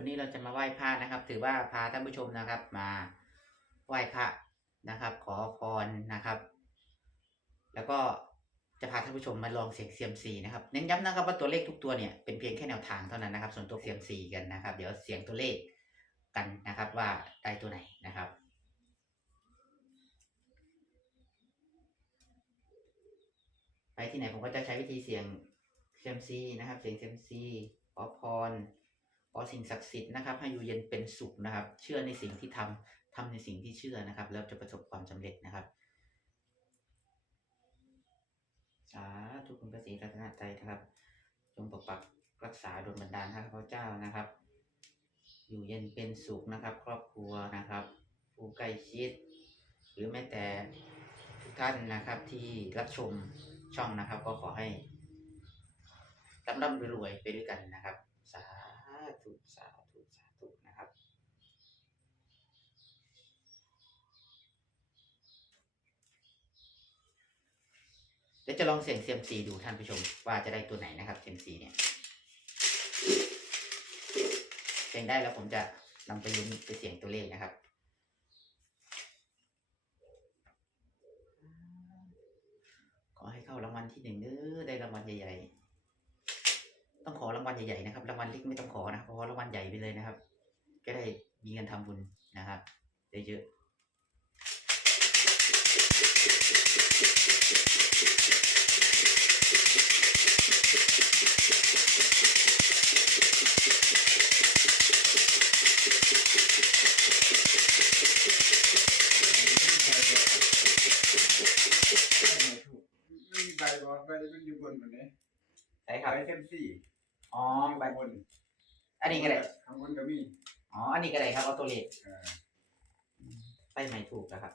วันนี้เราจะมาไหว้พระนะครับ ถือว่าพาท่านผู้ชมนะครับ มาไหว้พระนะครับ ขอพรนะครับ แล้วก็จะพาท่านผู้ชมมาลองเสียงเซียมซีนะครับเน้นย้ำนะครับว่าตัวเลขทุกตัวเนี่ยเป็นเพียงแค่แนวทางเท่านั้นนะครับ ส่วนตัวเซียมซีกันนะครับ เดี๋ยวเสียงตัวเลขกันนะครับว่าได้ตัวไหนนะครับไปที่ไหนผมก็จะใช้วิธีเสียงเซียมซีนะครับ เสียงเซียมซีขอพร ขอสิ่งศักดิ์สิทธิ์นะครับ ให้อยู่เย็นเป็นสุขนะครับ เชื่อในสิ่งที่ทำทำในสิ่งที่เชื่อนะครับ แล้วจะประสบความสำเร็จนะครับสาธุคุณพระศรีรัตนตรัยนะครับ จงปกปักรักษาดลบันดาลข้าพเจ้านะครับ อยู่เย็นเป็นสุขนะครับ ครอบครัวนะครับ ผู้ใกล้ชิด หรือแม้แต่ทุกท่านนะครับที่รับชมช่องนะครับ ก็ขอให้ร่ำรวยไปด้วยกันนะครับ ธุสาธุสาธุนะครับ เดี๋ยวจะลองเสี่ยงเซียมซีดูท่านผู้ชม ว่าจะได้ตัวไหนนะครับเซียมซีเนี่ยเสียงได้แล้วผมจะนำไปลุ้นไปเสียงตัวเลขนะครับขอให้เข้ารางวัลที่หนึ่งเด้อได้รางวัลใหญ่ๆ ต้องขอรางวัลใหญ่ๆนะครับรางวัลเล็กไม่ต้องขอนะเพราะว่ารางวัลใหญ่ไปเลยนะครับ ก็ได้มีเงินทำบุญนะครับเยอะๆมีใบบอกใบเป็นอยู่บนแบบนี้ใช่คใบรับเซมสี่ อ๋อใบข้างบนอันนี้ก็ได้ข้างบนก็มีอ๋ออันนี้ก็ได้ครับเอาตัวเลขเออไปใหม่ถูกแล้วครับ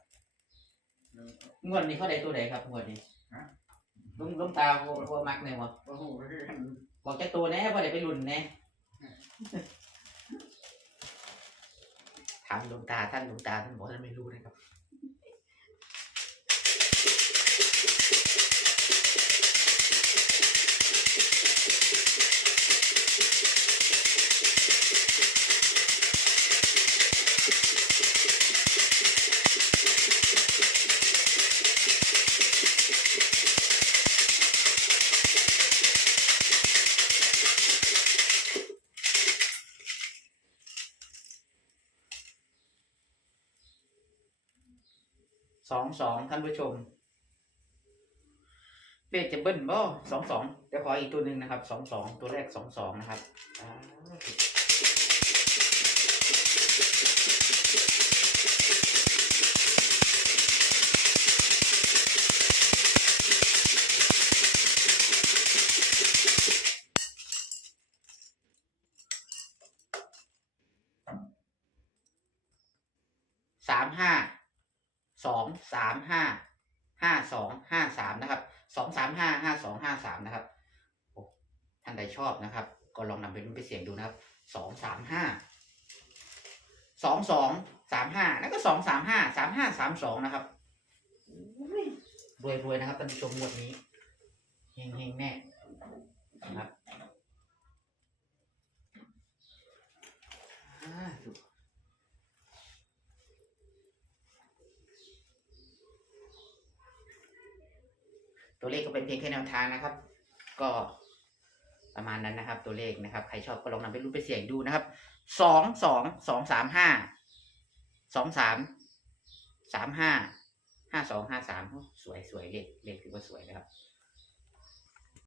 แล้วงวดนี้เขาได้ตัวไหนครับงวดนี้ฮะ ลุงลุงตาพวกพวกมักเนี่ยวะโอ้โหคือกันบอกจะตัวแน่พอได้ไปรุ่นแน่ถามลุงตาท่านลุงตาท่านบอกท่านไม่รู้นะครับ สองสองท่านผู้ชมเลขจะเบิ้ลบ่สองสองเดี๋ยวขออีกตัวหนึ่งนะครับสองสองตัวแรกสองสองนะครับสามห้า องสามห้าห้าสองห้าสามนะครับสองสามห้าห้าสองห้าสามนะครับท่านใดชอบนะครับ ก็ลองนำไปรุ่นไปเสี่ยงดูนะครับสองสามห้าสองสองสามห้าแล้วก็สองสามห้าสามห้าสามสองนะครับรวยรวยนะครับท่านผู้ชมงวดนี้เฮงเฮงแน่นะครับอ่าถูก ตัว เลขก็เป็นเพียงแค่แนวทางนะครับ ก็ประมาณนั้นนะครับ ตัวเลขนะครับ ใครชอบก็ลองนำไปรู้ไปเสี่ยงดูนะครับสองสองสองสามห้าสองสามสามห้าห้าสองห้าสามสวยสวยเลขเลขถือว่าสวยนะครับ